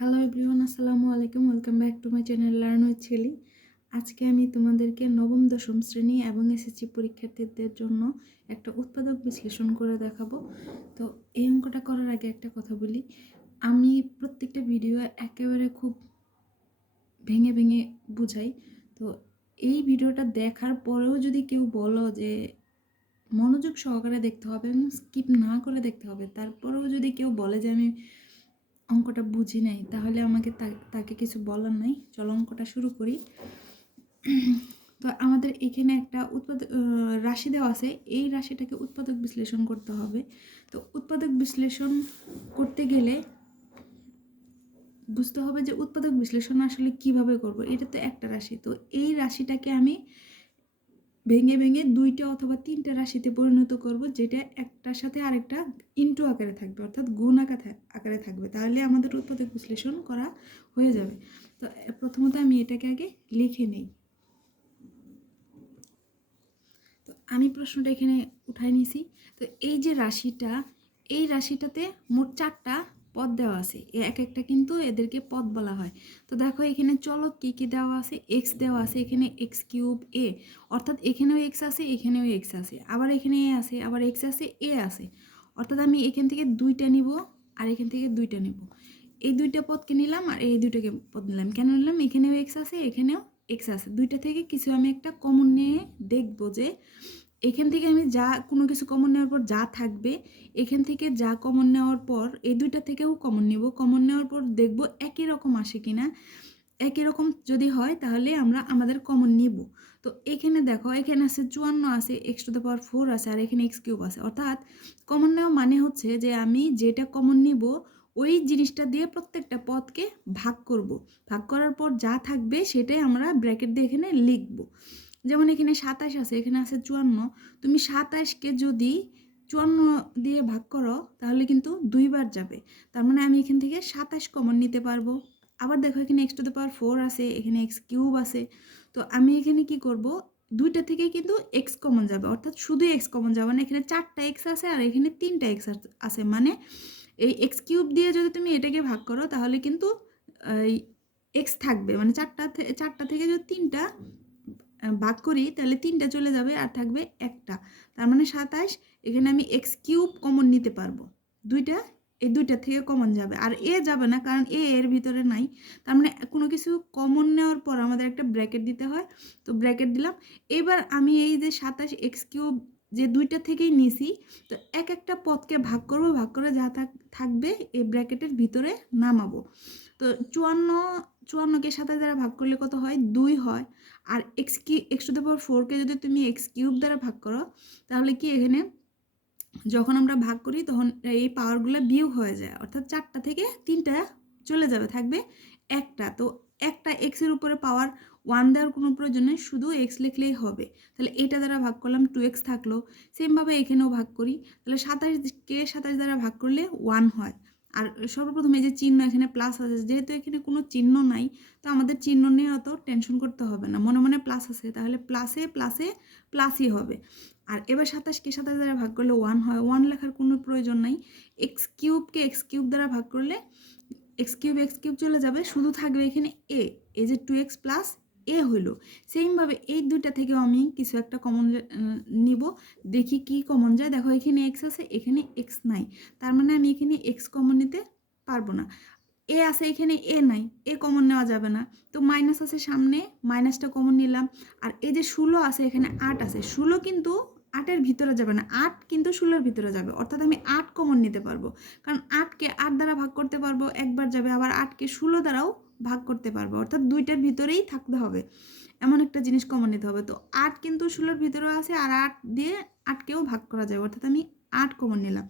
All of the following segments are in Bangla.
হ্যালো এভরিওয়ান, আসসালামু আলাইকুম। Welcome back to my channel learn with ছেলি। আজকে আমি তোমাদেরকে নবম দশম শ্রেণী এবং এসএসসি পরীক্ষার্থীদের জন্য একটা উৎপাদক বিশ্লেষণ করে দেখাবো। তো এই অঙ্কটা করার আগে একটা কথা বলি, আমি প্রত্যেকটা ভিডিও একেবারে খুব ভেঙে ভেঙে বুঝাই। তো এই ভিডিওটা দেখার পরেও যদি কেউ বলো যে মনোযোগ সহকারে দেখতে হবে এবং স্কিপ না করে দেখতে হবে, তারপরেও যদি কেউ বলে যে আমি অঙ্কটা বুঝি নাই, তাহলে আমাকে তাকে কিছু বলার নাই। চলো অঙ্কটা শুরু করি। তো আমাদের এখানে একটা রাশি দেওয়া আছে, এই রাশিটাকে উৎপাদক বিশ্লেষণ করতে হবে। তো উৎপাদক বিশ্লেষণ করতে গেলে বুঝতে হবে যে উৎপাদক বিশ্লেষণ আসলে কিভাবে করব। এটা তো একটা রাশি, তো এই রাশিটাকে আমি ভেঙে ভেঙে দুইটা অথবা তিনটা রাশিতে পরিণত করব, যেটা একটার সাথে আরেকটা ইনটু আকারে থাকবে, অর্থাৎ গুণ আকারে থাকবে। তাহলে আমাদের উৎপাদক বিশ্লেষণ করা হয়ে যাবে। তো প্রথমত আমি এটাকে আগে লিখে নেই। তো আমি প্রশ্নটা এখানে উঠাই নিছি। তো এই যে রাশিটা, এই রাশিটাতে মোট 4টা পদ দেওয়া আছে। এক একটা কিন্তু এদেরকে পদ বলা হয়। তো দেখো এখানে চলক কি কি দেওয়া আছে, এক্স দেওয়া আছে, এখানে এক্স কিউব এ, অর্থাৎ এখানেও এক্স আছে, এখানেও এক্স আছে, আবার এখানে এ আছে, আবার এক্স আছে, এ আছে। অর্থাৎ আমি এখান থেকে 2টা নিব আর এখান থেকে 2টা নিব। এই 2টা পদকে নিলাম আর এই 2টাকে পদ নিলাম। কেন নিলাম? এখানেও এক্স আছে, এখানেও এক্স আছে। 2টা থেকে কিছু আমি একটা কমন নিয়ে দেখবো যে এখান থেকে আমি যা কোনো কিছু কমন নেওয়ার পর যা থাকবে, এখান থেকে যা কমন নেওয়ার পর এই 2টা থেকেও কমন নিব। কমন নেওয়ার পর দেখব একই রকম আসে কিনা। একই রকম যদি হয় তাহলে আমরা আমাদের কমন নিব। তো এখানে দেখো, এখানে আছে 54 আছে, x⁴ আছে, আর এখানে x³ আছে। অর্থাৎ কমন নেওয়া মানে হচ্ছে যে আমি যেটা কমন নিব ওই জিনিসটা দিয়ে প্রত্যেকটা পদকে ভাগ করব। ভাগ করার পর যা থাকবে সেটাই আমরা ব্র্যাকেট দিয়ে এখানে লিখব। যেমন এখানে 27 আছে, এখানে আছে 54। তুমি 27কে যদি 54 দিয়ে ভাগ করো তাহলে কিন্তু 2বার যাবে। তার মানে আমি এখান থেকে 27 কমন নিতে পারবো। আবার দেখো এখানে x⁴ আছে, এখানে x³ আছে। তো আমি এখানে কি করব, 2টা থেকে কিন্তু x কমন যাবে, অর্থাৎ শুধু x কমন যাবে না। এখানে 4টা x আছে আর এখানে 3টা x আছে, মানে এই x³ দিয়ে যদি তুমি এটাকে ভাগ করো তাহলে কিন্তু x থাকবে, মানে 4টা থেকে যদি 3টা ভাগ করি তাহলে 3টা চলে যাবে আর থাকবে একটা। তার মানে 27। এখানে আমি x³ কমন নিতে পারবো, 2টা, এই 2টা থেকে কমন যাবে আর এ যাবে না, কারণ এ এর ভিতরে নাই। তার মানে কোনো কিছু কমন নেওয়ার পর আমাদের একটা ব্র্যাকেট দিতে হয়, তো ব্র্যাকেট দিলাম। এবার আমি এই যে 27 x³ যে 2টা থেকেই নিছি, তো এক একটা পদকে ভাগ করব, ভাগ করে যা থাকবে এই ব্র্যাকেটের ভিতরে নামাবো। তো 54কে 27 দ্বারা ভাগ করলে কত হয়? 2 হয়। আর x⁴কে যদি তুমি x³ দ্বারা ভাগ করো তাহলে কি এখানে যখন আমরা ভাগ করি তখন এই পাওয়ারগুলো বিয়োগ হয়ে যায়, অর্থাৎ 4টা থেকে 3টা চলে যাবে, থাকবে একটা। তো একটা এক্সের উপরে পাওয়ার 1 দেওয়ার কোনো প্রয়োজন নেই, শুধু এক্স লিখলেই হবে। তাহলে এটা দ্বারা ভাগ করলাম, 2x থাকলো। সেমভাবে এখানেও ভাগ করি, তাহলে 27কে 27 দ্বারা ভাগ করলে 1 হয়। আর সর্বপ্রথম এই যে চিহ্ন এখানে প্লাস আছে, যেহেতু এখানে কোনো চিহ্ন নাই তো আমাদের চিহ্ন নিয়ে অত টেনশন করতে হবে না, মনে মনে প্লাস আছে তাহলে প্লাসে প্লাসে প্লাসই হবে। আর এবার 27কে 27 দ্বারা ভাগ করলে 1 হয়, 1 লেখার কোনো প্রয়োজন নাই। x³ দ্বারা ভাগ করলে x³ চলে যাবে, শুধু থাকবে এখানে এ, এই যে 2x প্লাস এ হইল। সেমভাবে এই 2টা থেকেও আমি কিছু একটা কমন নিব, দেখি কি কমন যায়। দেখো এখানে x আছে, এখানে x নাই, তার মানে আমি এখানে x কমন নিতে পারবো না। এ আছে, এখানে এ নাই, এ কমন নেওয়া যাবে না। তো মাইনাস আছে সামনে, মাইনাসটা কমন নিলাম। আর এই যে 16 আছে, এখানে 8 আছে, 16 কিন্তু 8-এর ভিতরে যাবে না, 8 কিন্তু 16-এর ভিতরে যাবে, অর্থাৎ আমি 8 কমন নিতে পারবো। কারণ 8কে 8 দ্বারা ভাগ করতে পারবো, একবার যাবে। আবার 8কে 16 দ্বারাও ভাগ করতে পারবো, অর্থাৎ 2টার ভিতরেই থাকতে হবে, এমন একটা জিনিস কমন নিতে হবে। তো 8 কিন্তু 16-এর ভিতরে আছে, আর 8 দিয়ে 8কেও ভাগ করা যায়, অর্থাৎ আমি 8 কমন নিলাম।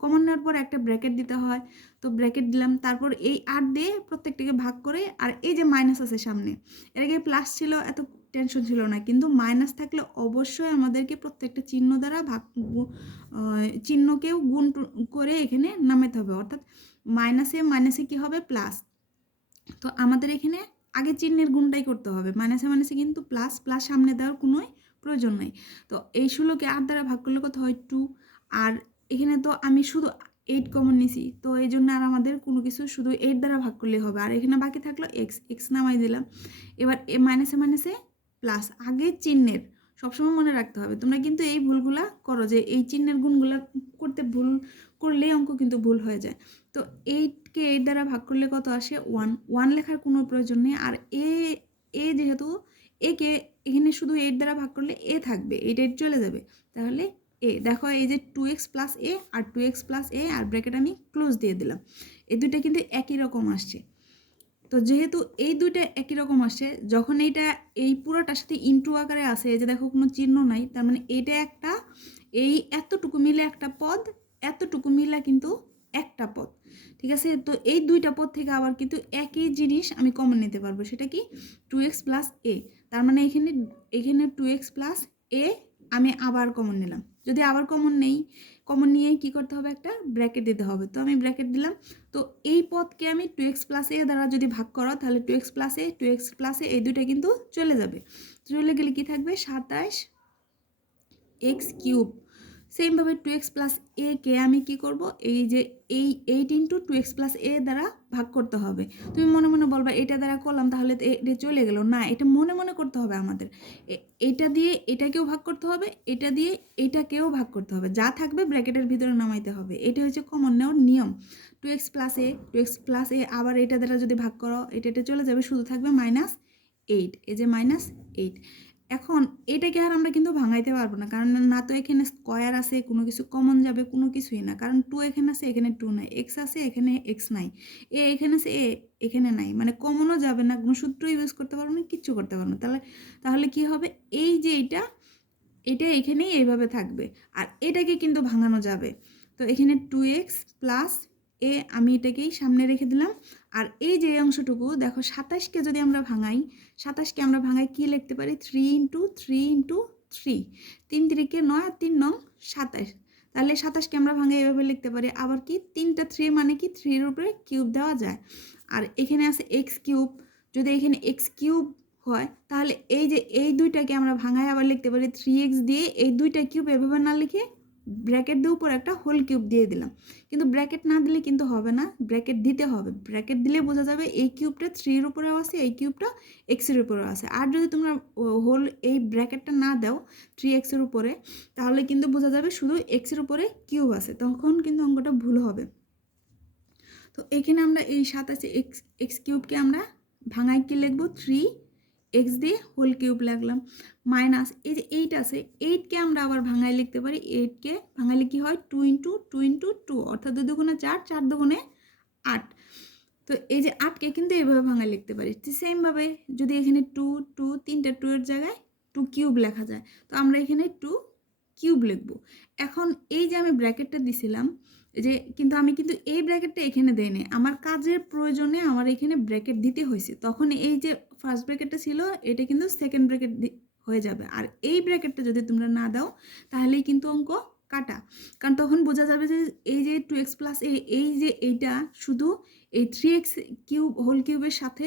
কমন নেওয়ার পর একটা ব্র্যাকেট দিতে হয়, তো ব্র্যাকেট দিলাম। তারপর এই 8 দিয়ে প্রত্যেকটাকে ভাগ করে, আর এই যে মাইনাস আছে সামনে, এর আগে প্লাস ছিল, এত টেনশন ছিল না, কিন্তু মাইনাস থাকলে অবশ্যই আমাদেরকে প্রত্যেকটা চিহ্ন দ্বারা চিহ্নকেও গুণ করে এখানে নামাতে হবে, অর্থাৎ মাইনাসে মাইনাসে কি হবে? প্লাস। তো আমাদের এখানে আগে চিহ্নের গুণটাই করতে হবে, মাইনাসে মাইনাসে কিন্তু প্লাস, প্লাস সামনে দেওয়ার কোনো প্রয়োজন নেই। তো এই 16কে 8 দ্বারা ভাগ করলে কত হয়? 2। আর এখানে তো আমি শুধু 8 কমন নিছি, তো এই জন্য আর আমাদের কোনো কিছু শুধু 8 দ্বারা ভাগ করলে হবে। আর এখানে বাকি থাকলো এক্স নামাই দিলাম। এবার এ মাইনাসে মাইনাসে প্লাস, আগে চিহ্নের সবসময় মনে রাখতে হবে। তোমরা কিন্তু এই ভুলগুলা করো যে এই চিহ্নের গুণগুলা করতে ভুল করলে অঙ্ক কিন্তু ভুল হয়ে যায়। তো 8কে 8 দ্বারা ভাগ করলে কত আসে? 1 লেখার কোনো প্রয়োজন নেই। আর এ যেহেতু একে এখানে শুধু 8 দ্বারা ভাগ করলে এ থাকবে, 8 চলে যাবে, তাহলে এ। দেখো এই যে 2x প্লাস এ আর 2x প্লাস এ, আর ব্র্যাকেট আমি ক্লোজ দিয়ে দিলাম। এই দুইটা কিন্তু একই রকম আসছে। তো যেহেতু এই দুইটা একই রকম আসছে, যখন এইটা এই পুরোটার সাথে ইনটু আকারে আসে, এই যে দেখো কোনো চিহ্ন নাই, তার মানে এইটা একটা, এই এতটুকু মিলে একটা পদ, এতটুকু মিলে কিন্তু একটা পদ, ঠিক আছে। তো এই দুইটা পদ থেকে আবার কিন্তু একই জিনিস আমি কমন নিতে পারবো, সেটা কি? 2x প্লাস এ। তার মানে এখানে এখানে 2x প্লাস এ আমি আবার কমন নিলাম। যদি আবার কমন নেই, কমন নিয়ে কি করতে হবে? একটা ব্র্যাকেট দিতে হবে। তো আমি ব্র্যাকেট দিলাম। তো এই পদকে আমি 2x প্লাস এ দ্বারা যদি ভাগ করো, তাহলে 2x প্লাস এ 2x প্লাস এ এই দুইটা কিন্তু চলে যাবে। চলে গেলে কি থাকবে? 27x cube. সেমভাবে 2x প্লাস এ কে আমি কি করব? এই যে এই 8 ইন্টু 2x প্লাস এ দ্বারা ভাগ করতে হবে। তুমি মনে মনে বলবা এটা দ্বারা করলাম তাহলে তো এটা চলে গেল। না, এটা মনে মনে করতে হবে আমাদের। এটা দিয়ে এটাকেও ভাগ করতে হবে, এটা দিয়ে এটাকেও ভাগ করতে হবে, যা থাকবে ব্র্যাকেটের ভিতরে নামাইতে হবে। এটা হচ্ছে কমন নেওয়ার নিয়ম। 2x প্লাস এ আবার এটা দ্বারা যদি ভাগ করো, এটা চলে যাবে, শুধু থাকবে -8। এই যে -8। এখন এটাকে আর আমরা কিন্তু ভাঙাইতে পারবো না, কারণ না তো এখানে স্কোয়ার আছে, কোনো কিছু কমন যাবে, কোনো কিছুই না। কারণ 2 এখানে আছে, এখানে 2 নাই, এক্স আছে, এখানে এক্স নাই, এ এখানে আছে, এ এখানে নাই, মানে কমনও যাবে না, কোনো সূত্র ইউজ করতে পারবো না, কিচ্ছু করতে পারবো না। তাহলে কি হবে? এই যে এটা এখানেই এইভাবে থাকবে, আর এটাকে কিন্তু ভাঙানো যাবে। তো এখানে 2x প্লাস এ আমি এটাকেই সামনে রেখে দিলাম। আর এই যে অংশটুকু দেখো, 27কে যদি আমরা ভাঙাই, 27কে আমরা ভাঙাই কি লিখতে পারি? 3 ইন্টু 3 ইন্টু 3, 3 3কে 9 আর 3 9 27। তাহলে 27কে আমরা ভাঙাই এভাবে লিখতে পারি। আবার কি 3টা 3 মানে কি 3 এর উপরে কিউব দেওয়া যায়। আর এখানে আছে এক্স কিউব, যদি এখানে এক্স কিউব হয়, তাহলে এই যে এই দুইটাকে আমরা ভাঙায় আবার লিখতে পারি 3x দিয়ে, এই দুইটা কিউব এভাবে না লিখে ব্র্যাকেট দিয়ে উপর একটা হোল কিউব দিয়ে দিলাম। কিন্তু ব্র্যাকেট না দিলে কিন্তু হবে না, ব্র্যাকেট দিতে হবে। ব্র্যাকেট দিলে বোঝা যাবে এই কিউবটা 3 এর উপরেও আছে, এই কিউবটা এক্স এর উপরেও আছে। আর যদি তোমরা হোল এই ব্র্যাকেটটা না দাও 3x এর উপরে, তাহলে কিন্তু বোঝা যাবে শুধু এক্স এর উপরে কিউব আছে, তখন কিন্তু অঙ্কটা ভুল হবে। তো এখানে আমরা এই 27x কিউবকে আমরা ভাঙায় কি লিখবো? 3x দিয়ে হোল কিউব লাগলাম, মাইনাস এই যে 8 আছে, 8কে আমরা আবার ভাঙায় লিখতে পারি। 8কে ভাঙাইলে কি হয়? 2 ইন্টু 2 ইন্টু 2, অর্থাৎ 2 দুগুণে 4, 4 দুগুণে 8। তো এই যে 8কে কিন্তু এইভাবে ভাঙায় লিখতে পারি। সেমভাবে যদি এখানে 2 2 তিনটা 2 এর জায়গায় 2 কিউব লেখা যায়, তো আমরা এখানে 2 কিউব লিখব। এখন এই যে আমি ব্র্যাকেটটা দিছিলাম, যে কিন্তু আমি কিন্তু এই ব্র্যাকেটটা এখানে দেই নাই, আমার কাজের প্রয়োজনে আমার এখানে ব্র্যাকেট দিতে হয়েছে। তখন এই যে ফার্স্ট ব্র্যাকেটটা ছিল, এটা কিন্তু সেকেন্ড ব্র্যাকেট হয়ে যাবে। আর এই ব্র্যাকেটটা যদি তোমরা না দাও, তাহলেই কিন্তু অঙ্ক কাটা। কারণ তখন বোঝা যাবে যে এই যে 2x প্লাস এই যে এইটা শুধু এই 3x কিউব হোল কিউবের সাথে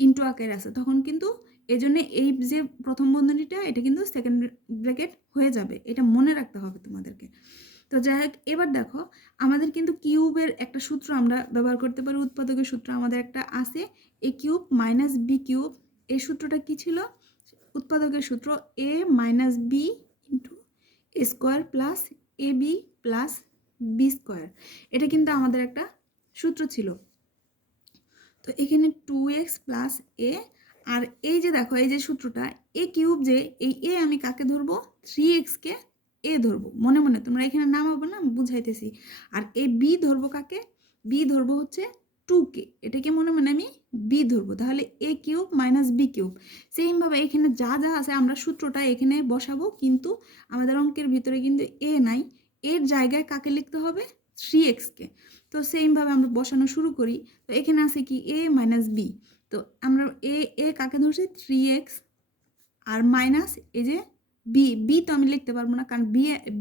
ইন্টু আকারে আছে, তখন কিন্তু এই জন্য এই যে প্রথম বন্ধনীটা, এটা কিন্তু সেকেন্ড ব্র্যাকেট হয়ে যাবে। এটা মনে রাখতে হবে তোমাদেরকে। তো যাই হোক, এবার দেখো আমাদের কিন্তু কিউবের একটা সূত্র আমরা ব্যবহার করতে পারি, উৎপাদকের সূত্র আমাদের একটা আছে, এ কিউব মাইনাস বি কিউব। এই সূত্রটা কি ছিল? উৎপাদকের সূত্র এ minus B into A square plus A B plus B square. এটা কিন্তু আমাদের একটা সূত্র ছিল। তো এখানে 2x প্লাস এ, আর এই যে দেখো এই যে সূত্রটা, এ কিউব, যে এই এ আমি কাকে ধরবো? 3xকে এ ধরবো, মনে মনে তোমরা এখানে নামাবো না, বুঝাইতেছি। আর এ বি ধরবো কাকে? বি ধরবো হচ্ছে 2কে, এটাকে মনে মনে আমি বি ধরবো। তাহলে এ কিউব মাইনাস বি কিউব। সেমভাবে এখানে যা যা আছে আমরা সূত্রটা এখানে বসাবো, কিন্তু আমাদের অঙ্কের ভিতরে কিন্তু এ নাই, এর জায়গায় কাকে লিখতে হবে? 3xকে। তো সেমভাবে আমরা বসানো শুরু করি। তো এখানে আছে কি? এ মাইনাস বি। তো আমরা এ কাকে ধরছি? 3x, আর মাইনাস এই যে বি তো আমি লিখতে পারবো না, কারণ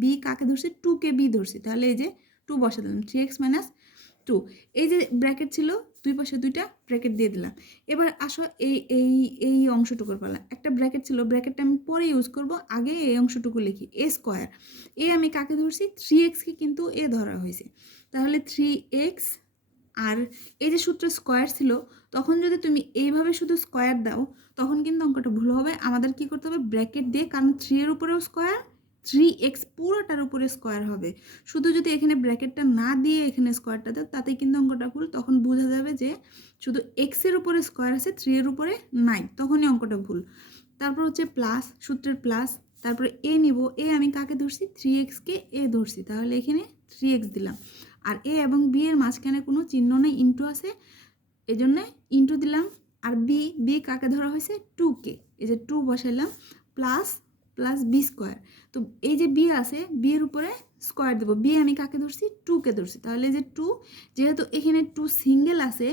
বি কাকে ধরছি? 2কে বি ধরছি। তাহলে এই যে 2 বসা দিলাম, 3x মাইনাস 2। এই যে ব্র্যাকেট ছিল, দুই পাশে দুইটা ব্র্যাকেট দিয়ে দিলাম। এবার আসো এই অংশটুকুর পালা। একটা ব্র্যাকেট ছিল, ব্র্যাকেটটা আমি পরে ইউজ করব, আগে এই অংশটুকু লিখি। এ স্কোয়ার, এ আমি কাকে ধরছি? 3xকে কিন্তু এ ধরা হয়েছে। তাহলে 3x, আর এই যে সূত্র স্কোয়ার ছিল, তখন যদি তুমি এইভাবে শুধু স্কোয়ার দাও তখন কিন্তু অঙ্কটা ভুল হবে। আমাদের কি করতে হবে, ব্র্যাকেট দিয়ে, কারণ 3 এর উপরেও স্কোয়ার, 3x পুরোটার উপরে স্কোয়ার হবে। শুধু যদি এখানে ব্র্যাকেটটা না দিয়ে এখানে স্কোয়ারটা দাও তাতেই কিন্তু অঙ্কটা ভুল। তখন বোঝা যাবে যে শুধু এক্সের উপরে স্কোয়ার আছে, 3 এর উপরে নাই, তখনই অঙ্কটা ভুল। তারপর হচ্ছে প্লাস, সূত্রের প্লাস, তারপরে এ নিব, এ আমি কাকে ধরছি, 3xকে এ ধরছি, তাহলে এখানে 3x দিলাম। আর এ এবং বি এর মাঝখানে কোনো চিহ্ন নেই, ইন্টু আছে, এই জন্যে ইন্টু দিলাম। আর বি, বি কাকে ধরা হয়েছে, 2কে, এই যে 2 বসাইলাম, প্লাস প্লাস বি স্কোয়ার। তো এই যে বি আছে, বি এর উপরে স্কোয়ার দেবো, বি আমি কাকে ধরছি, 2কে ধরছি, তাহলে এই যে 2, যেহেতু এখানে 2 সিঙ্গেল আছে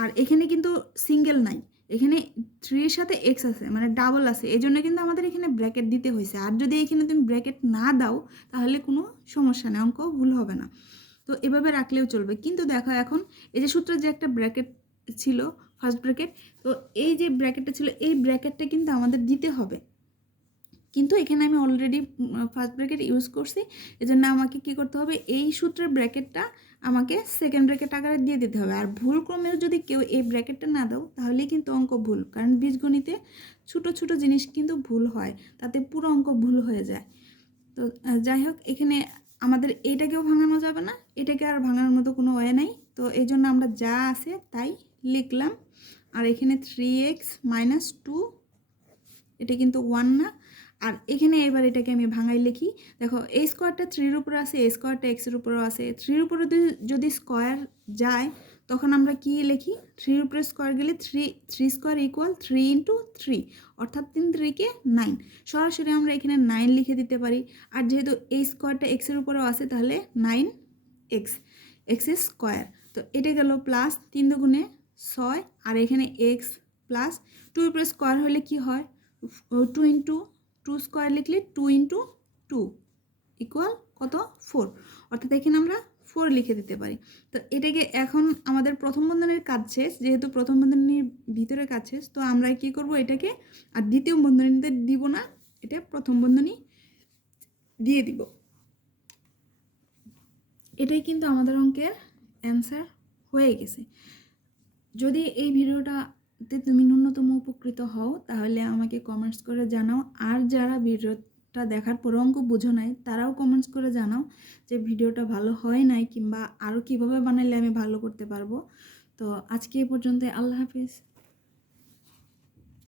আর এখানে কিন্তু সিঙ্গেল নাই, এখানে 3 এর সাথে এক্স আছে, মানে ডাবল আছে, এই জন্য কিন্তু আমাদের এখানে ব্র্যাকেট দিতে হয়েছে। আর যদি এখানে তুমি ব্র্যাকেট না দাও তাহলে কোনো সমস্যা নেই, অঙ্ক ভুল হবে না। তো এভাবে রাখলেও চলবে। কিন্তু দেখো এখন এই যে সূত্রের যে একটা ব্র্যাকেট ছিল, ফার্স্ট ব্র্যাকেট, তো এই যে ব্র্যাকেটটা ছিল, এই ব্র্যাকেটটা কিন্তু আমাদের দিতে হবে, কিন্তু এখানে আমি অলরেডি ফার্স্ট ব্র্যাকেট ইউজ করছি, এজন্য আমাকে কি করতে হবে, এই সূত্রের ব্র্যাকেটটা আমাকে সেকেন্ড ব্র্যাকেট আকারে দিয়ে দিতে হবে। আর ভুল ক্রমেও যদি কেউ এই ব্র্যাকেটটা না দাও তাহলেই কিন্তু অঙ্ক ভুল, কারণ বীজগণিতে ছোটো ছোটো জিনিস কিন্তু ভুল হয়, তাতে পুরো অঙ্ক ভুল হয়ে যায়। তো যাই হোক, এখানে আমাদের এইটাকেও ভাঙানো যাবে না, এটাকে আর ভাঙানোর মতো কোনো ওয়ে নাই, তো এই জন্য আমরা যা আছে তাই লিখলাম। আর এখানে 3x - 2, এটা কিন্তু 1 না। আর এখানে এবার এটাকে আমি ভাঙাই লিখি, দেখো এই স্কোয়ারটা 3 এর উপরে আছে, এই স্কোয়ারটা এক্সের উপরেও আছে, 3 এর উপরে যদি স্কোয়ার যায় তখন আমরা কি লিখি, 3 এর উপরে স্কোয়ার গেলে 3 স্কোয়ার ইকুয়াল 3 × 3, অর্থাৎ 3 3 9, সরাসরি আমরা এখানে 9 লিখে দিতে পারি। আর যেহেতু এই স্কোয়ারটা এক্সের উপরেও আছে তাহলে 9x, এক্স স্কোয়ার। তো এটা গেল প্লাস 3 দুগুণে 6, আর এখানে এক্স প্লাস 2 এর উপরে স্কোয়ার হলে কি হয়, 2 × 2 স্কোয়ার লিখলে 2 × 2 ইকুয়াল কত, 4, অর্থাৎ এখানে আমরা 4 লিখে দিতে পারি। তো এটাকে এখন আমাদের প্রথম বন্ধনীর কাজ শেষ, যেহেতু প্রথম বন্ধনীর ভিতরে কাজ শেষ, তো আমরা কি করব, এটাকে আর দ্বিতীয় বন্ধনীতে দিব না, এটা প্রথম বন্ধনী দিয়ে দিব। এটাই কিন্তু আমাদের অঙ্কের অ্যান্সার হয়ে গেছে। যদি এই ভিডিওটাতে তুমি ন্যূনতম উপকৃত হও তাহলে আমাকে কমেন্টস করে জানাও, আর যারা ভিডিওটা দেখার পর অঙ্ক বুঝো নাই তারাও কমেন্টস করে জানাও যে ভিডিওটা ভালো হয় নাই, কিংবা আরও কীভাবে বানাইলে আমি ভালো করতে পারবো। তো আজকে এই পর্যন্ত, আল্লাহ হাফিজ।